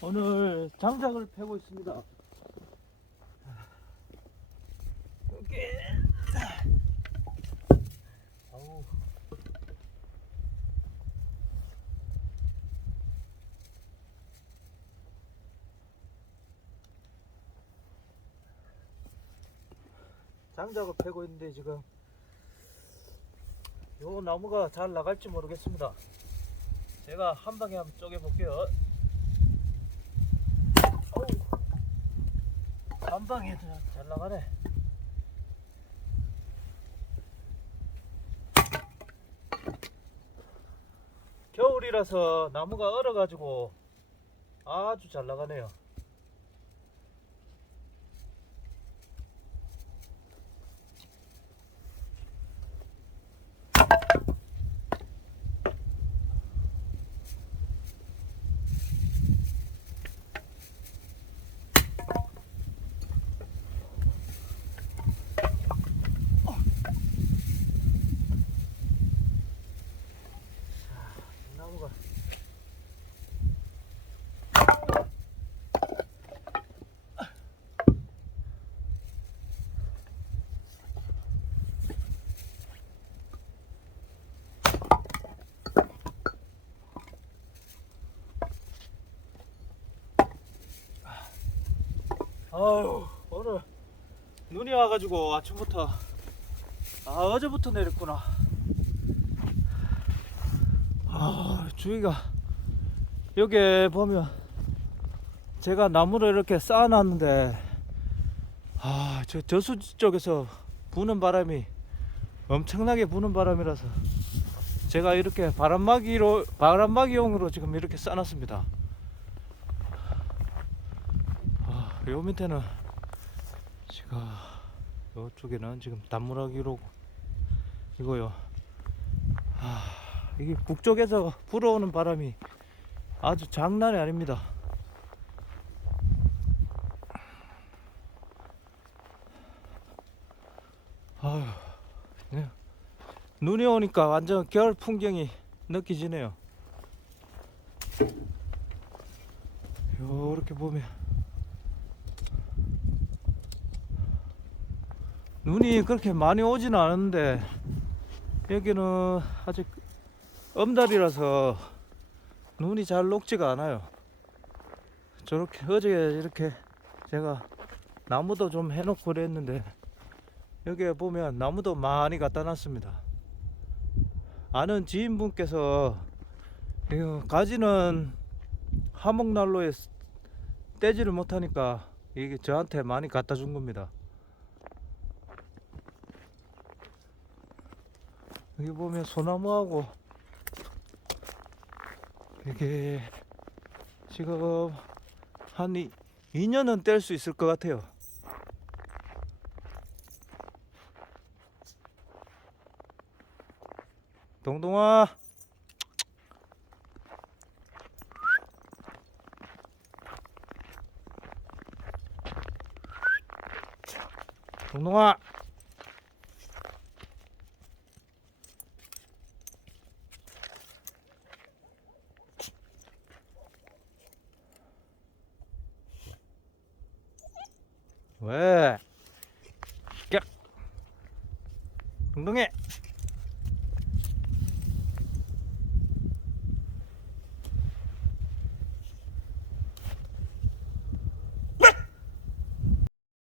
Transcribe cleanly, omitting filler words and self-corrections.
오늘 장작을 패고 있습니다. 여기. 아우. 장작을 패고 있는데 지금 요 나무가 잘 나갈지 모르겠습니다. 제가 한 방에 한번 쪼개 볼게요. 한 방에 잘 나가네. 겨울이라서 나무가 얼어가지고 아주 잘 나가네요. 나무가 아유, 오늘 눈이 와가지고 아침부터 어제부터 내렸구나. 주위가 여기 보면 제가 나무를 이렇게 쌓아놨는데 저 저수 쪽에서 부는 바람이 엄청나게 부는 바람이라서 제가 이렇게 바람막이용으로 지금 이렇게 쌓아놨습니다. 요 밑에는 제가 요쪽에는 지금 단무라기로 이거요. 이게 북쪽에서 불어오는 바람이 아주 장난이 아닙니다. 네. 눈이 오니까 완전 겨울 풍경이 느껴지네요. 요렇게 보면 눈이 그렇게 많이 오지는 않았는데 여기는 아직 엄달이라서 눈이 잘 녹지가 않아요. 저렇게 어제 이렇게 제가 나무도 좀 해놓고 그랬는데 여기에 보면 나무도 많이 갖다 놨습니다. 아는 지인분께서 가지는 화목난로에 떼지를 못하니까 이게 저한테 많이 갖다 준 겁니다. 여기 보면 소나무하고 이게 지금 한 2년은 뗄 수 있을 것 같아요. 동동아, 동동아. 왜? 야, 동동해.